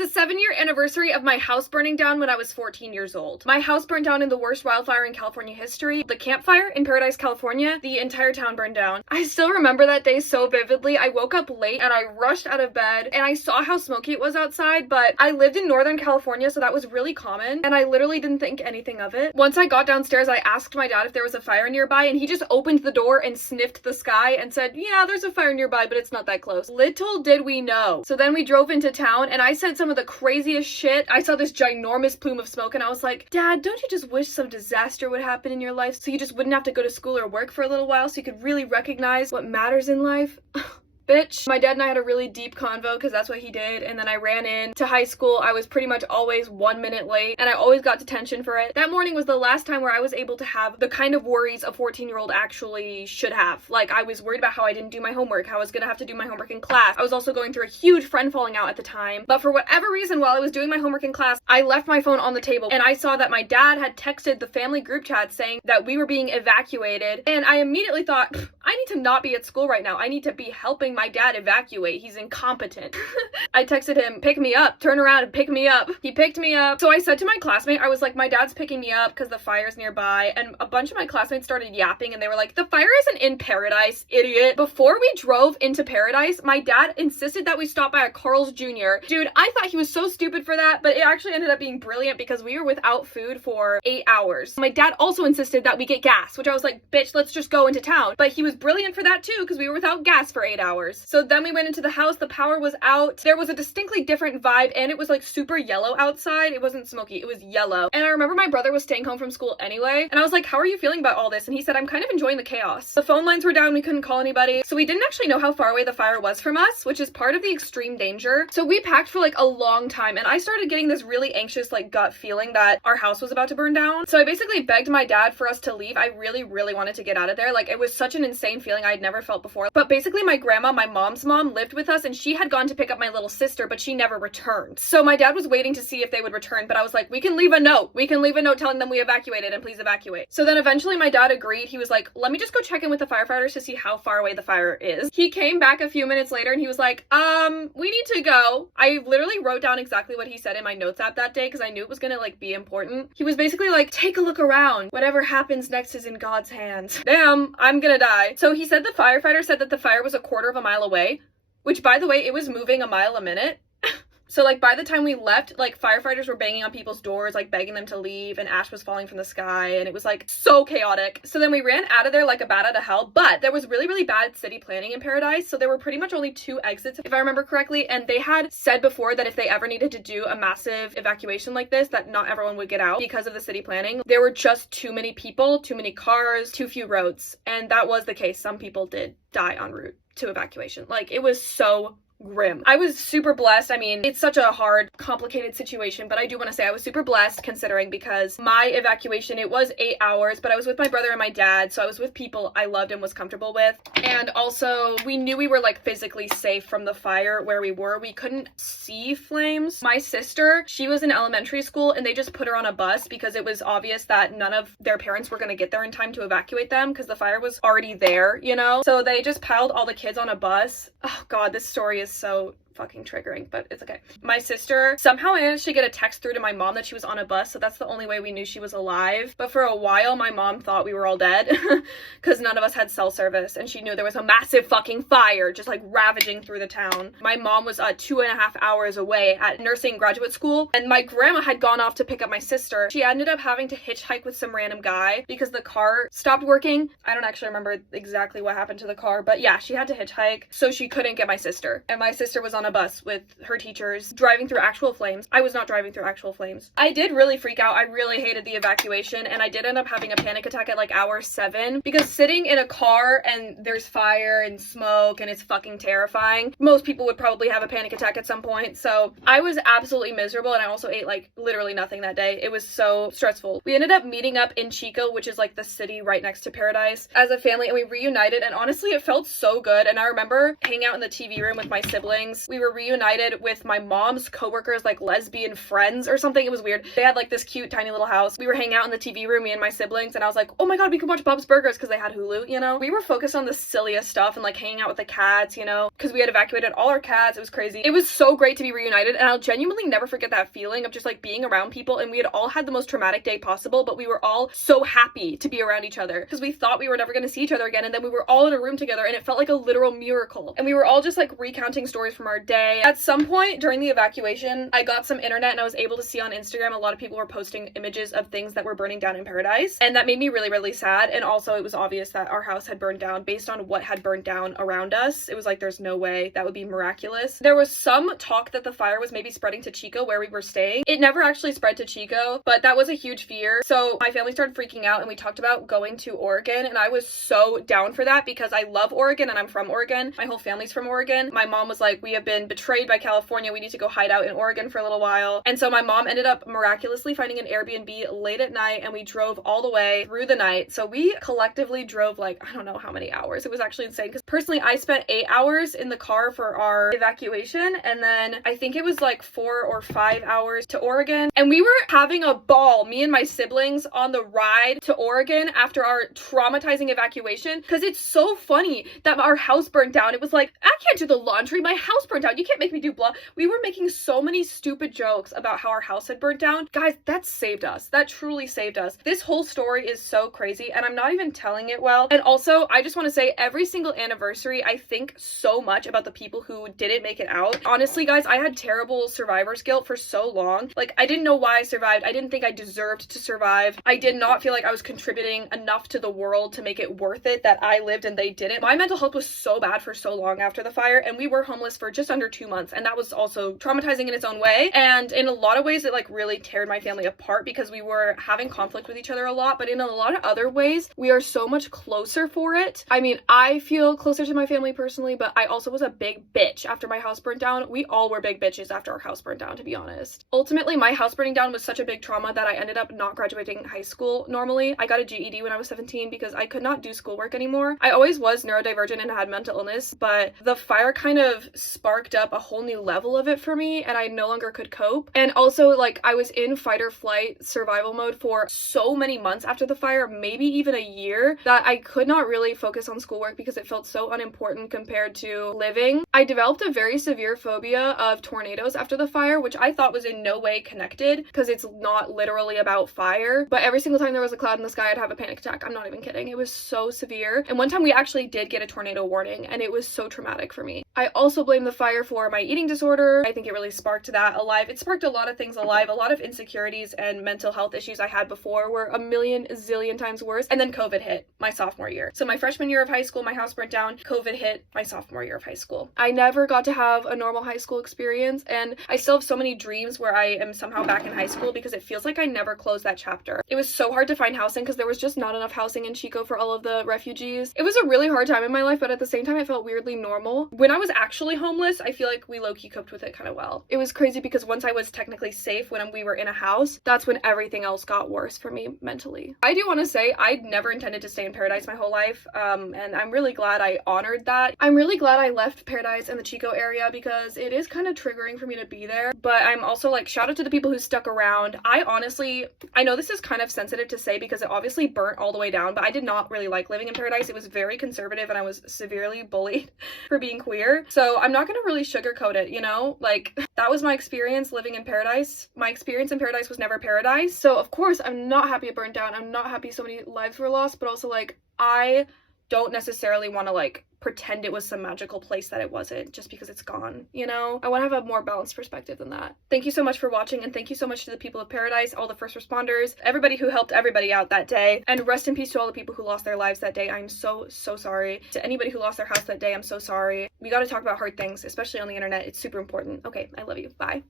the 7-year anniversary of my house burning down when I was 14 years old. My house burned down in the worst wildfire in California history. The campfire in Paradise, California. The entire town burned down. I still remember that day so vividly. I woke up late and I rushed out of bed and I saw how smoky it was outside, but I lived in Northern California, so that was really common and I literally didn't think anything of it. Once I got downstairs, I asked my dad if there was a fire nearby and he just opened the door and sniffed the sky and said, yeah, there's a fire nearby, but it's not that close. Little did we know. So then we drove into town and I said some of the craziest shit. I saw this ginormous plume of smoke and I was like, Dad, don't you just wish some disaster would happen in your life so you just wouldn't have to go to school or work for a little while so you could really recognize what matters in life? Bitch. My dad and I had a really deep convo because that's what he did, and then I ran in to high school. I was pretty much always 1 minute late and I always got detention for it. That morning was the last time where I was able to have the kind of worries a 14-year-old actually should have. Like, I was worried about how I didn't do my homework, how I was gonna have to do my homework in class. I was also going through a huge friend falling out at the time, but for whatever reason, while I was doing my homework in class, I left my phone on the table and I saw that my dad had texted the family group chat saying that we were being evacuated, and I immediately thought, I need to not be at school right now. I need to be helping my dad evacuate. He's incompetent. I texted him, pick me up, turn around and pick me up. He picked me up. So I said to my classmate, I was like, my dad's picking me up because the fire's nearby, and a bunch of my classmates started yapping and they were like, the fire isn't in Paradise, idiot. Before we drove into Paradise, my dad insisted that we stop by a Carl's Jr. Dude, I thought he was so stupid for that, but it actually ended up being brilliant because we were without food for 8 hours. My dad also insisted that we get gas, which I was like, bitch, let's just go into town. But he was brilliant for that too because we were without gas for 8 hours. So then we went into the house, the power was out. There was a distinctly different vibe and it was like super yellow outside. It wasn't smoky, it was yellow. And I remember my brother was staying home from school anyway, and I was like, how are you feeling about all this? And he said, I'm kind of enjoying the chaos. The phone lines were down, we couldn't call anybody. So we didn't actually know how far away the fire was from us, which is part of the extreme danger. So we packed for like a long time and I started getting this really anxious like gut feeling that our house was about to burn down. So I basically begged my dad for us to leave. I really wanted to get out of there. Like, it was such an insane feeling I'd never felt before. But basically my grandma, my mom's mom, lived with us and she had gone to pick up my little sister, but she never returned. So my dad was waiting to see if they would return, but I was like, we can leave a note. We can leave a note telling them we evacuated and please evacuate. So then eventually my dad agreed. He was like, let me just go check in with the firefighters to see how far away the fire is. He came back a few minutes later and he was like, we need to go. I literally wrote down exactly what he said in my notes app that day because I knew it was gonna like be important. He was basically like, take a look around. Whatever happens next is in God's hands. Damn, I'm gonna die. So he said the firefighter said that the fire was a quarter of a mile away, which by the way, it was moving a mile a minute. So like by the time we left, like firefighters were banging on people's doors, like begging them to leave, and ash was falling from the sky and it was like so chaotic. So then we ran out of there like a bat out of hell, but there was really bad city planning in Paradise. So there were pretty much only 2 exits if I remember correctly. And they had said before that if they ever needed to do a massive evacuation like this, that not everyone would get out because of the city planning. There were just too many people, too many cars, too few roads. And that was the case. Some people did die en route to evacuation. Like, it was so grim. I was super blessed. I mean, it's such a hard, complicated situation, but I do want to say I was super blessed considering because my evacuation, it was 8 hours, but I was with my brother and my dad, so I was with people I loved and was comfortable with. And also, we knew we were like physically safe from the fire where we were. We couldn't see flames. My sister, she was in elementary school and they just put her on a bus because it was obvious that none of their parents were going to get there in time to evacuate them because the fire was already there, you know? So they just piled all the kids on a bus. Oh God, this story is so fucking triggering, but it's okay. My sister somehow managed to get a text through to my mom that she was on a bus, so that's the only way we knew she was alive. But for a while, my mom thought we were all dead because none of us had cell service, and she knew there was a massive fucking fire just like ravaging through the town. My mom was 2.5 hours away at nursing graduate school, and my grandma had gone off to pick up my sister. She ended up having to hitchhike with some random guy because the car stopped working. I don't actually remember exactly what happened to the car, but yeah, she had to hitchhike, so she couldn't get my sister. And my sister was on a bus with her teachers driving through actual flames. I was not driving through actual flames. I did really freak out. I really hated the evacuation, and I did end up having a panic attack at like hour 7 because sitting in a car and there's fire and smoke and it's fucking terrifying. Most people would probably have a panic attack at some point. So I was absolutely miserable, and I also ate like literally nothing that day. It was so stressful. We ended up meeting up in Chico, which is like the city right next to Paradise, as a family, and we reunited, and honestly it felt so good. And I remember hanging out in the TV room with my siblings. We we were reunited with my mom's coworkers, like lesbian friends or something. It was weird. They had like this cute tiny little house. We were hanging out in the TV room, me and my siblings, and I was like, oh my god, we can watch Bob's Burgers because they had Hulu, you know? We were focused on the silliest stuff and like hanging out with the cats, you know, because we had evacuated all our cats. It was crazy. It was so great to be reunited, and I'll genuinely never forget that feeling of just like being around people, and we had all had the most traumatic day possible, but we were all so happy to be around each other because we thought we were never going to see each other again, and then we were all in a room together, and it felt like a literal miracle. And we were all just like recounting stories from our day. At some point during the evacuation, I got some internet and I was able to see on Instagram a lot of people were posting images of things that were burning down in Paradise, and that made me really, really sad. And also it was obvious that our house had burned down based on what had burned down around us. It was like, there's no way, that would be miraculous. There was some talk that the fire was maybe spreading to Chico where we were staying. It never actually spread to Chico, but that was a huge fear. So my family started freaking out and we talked about going to Oregon, and I was so down for that because I love Oregon and I'm from Oregon. My whole family's from Oregon. My mom was like, we have been betrayed by California. We need to go hide out in Oregon for a little while. And so my mom ended up miraculously finding an Airbnb late at night, and we drove all the way through the night. So we collectively drove like, I don't know how many hours. It was actually insane because personally I spent 8 hours in the car for our evacuation, and then I think it was like 4 or 5 hours to Oregon. And we were having a ball, me and my siblings, on the ride to Oregon after our traumatizing evacuation, because it's so funny that our house burned down. It was like, I can't do the laundry, my house burned down, you can't make me do blah. We were making so many stupid jokes about how our house had burnt down. Guys, that saved us. That truly saved us. This whole story is so crazy, and I'm not even telling it well. And also, I just want to say, every single anniversary, I think so much about the people who didn't make it out. Honestly, guys, I had terrible survivor's guilt for so long. Like, I didn't know why I survived. I didn't think I deserved to survive. I did not feel like I was contributing enough to the world to make it worth it that I lived and they didn't. My mental health was so bad for so long after the fire, and we were homeless for just under 2 months, and that was also traumatizing in its own way. And in a lot of ways, it like really teared my family apart because we were having conflict with each other a lot, but in a lot of other ways, we are so much closer for it. I mean, I feel closer to my family personally, but I also was a big bitch after my house burnt down. We all were big bitches after our house burnt down, to be honest. Ultimately, my house burning down was such a big trauma that I ended up not graduating high school normally. I got a GED when I was 17 because I could not do schoolwork anymore. I always was neurodivergent and had mental illness, but the fire kind of sparked up a whole new level of it for me, and I no longer could cope. And also, like, I was in fight or flight survival mode for so many months after the fire, maybe even a year, that I could not really focus on schoolwork because it felt so unimportant compared to living. I developed a very severe phobia of tornadoes after the fire, which I thought was in no way connected because it's not literally about fire, but every single time there was a cloud in the sky, I'd have a panic attack. I'm not even kidding. It was so severe. And one time we actually did get a tornado warning, and it was so traumatic for me. I also blame the fire for my eating disorder. I think it really sparked that alive. It sparked a lot of things alive. A lot of insecurities and mental health issues I had before were a million zillion times worse. And then COVID hit my sophomore year. So my freshman year of high school, my house burnt down. COVID hit my sophomore year of high school. I never got to have a normal high school experience, and I still have so many dreams where I am somehow back in high school because it feels like I never closed that chapter. It was so hard to find housing because there was just not enough housing in Chico for all of the refugees. It was a really hard time in my life, but at the same time, it felt weirdly normal. When I was actually homeless, I feel like we low-key coped with it kind of well. It was crazy because once I was technically safe when we were in a house, that's when everything else got worse for me mentally. I do want to say I'd never intended to stay in Paradise my whole life, and I'm really glad I honored that. I'm really glad I left Paradise and the Chico area because it is kind of triggering for me to be there, but I'm also like, shout out to the people who stuck around. I know this is kind of sensitive to say because it obviously burnt all the way down, but I did not really like living in Paradise. It was very conservative and I was severely bullied for being queer. So I'm not gonna really sugarcoat it, you know? Like, that was my experience living in Paradise. My experience in Paradise was never paradise. So of course I'm not happy it burnt down. I'm not happy so many lives were lost, but also like, I don't necessarily want to like pretend it was some magical place that it wasn't just because it's gone, you know? I want to have a more balanced perspective than that. Thank you so much for watching, and thank you so much to the people of Paradise, all the first responders, everybody who helped everybody out that day, and rest in peace to all the people who lost their lives that day. I'm so sorry. To anybody who lost their house that day, I'm so sorry. We got to talk about hard things, especially on the internet. It's super important. Okay, I love you. Bye.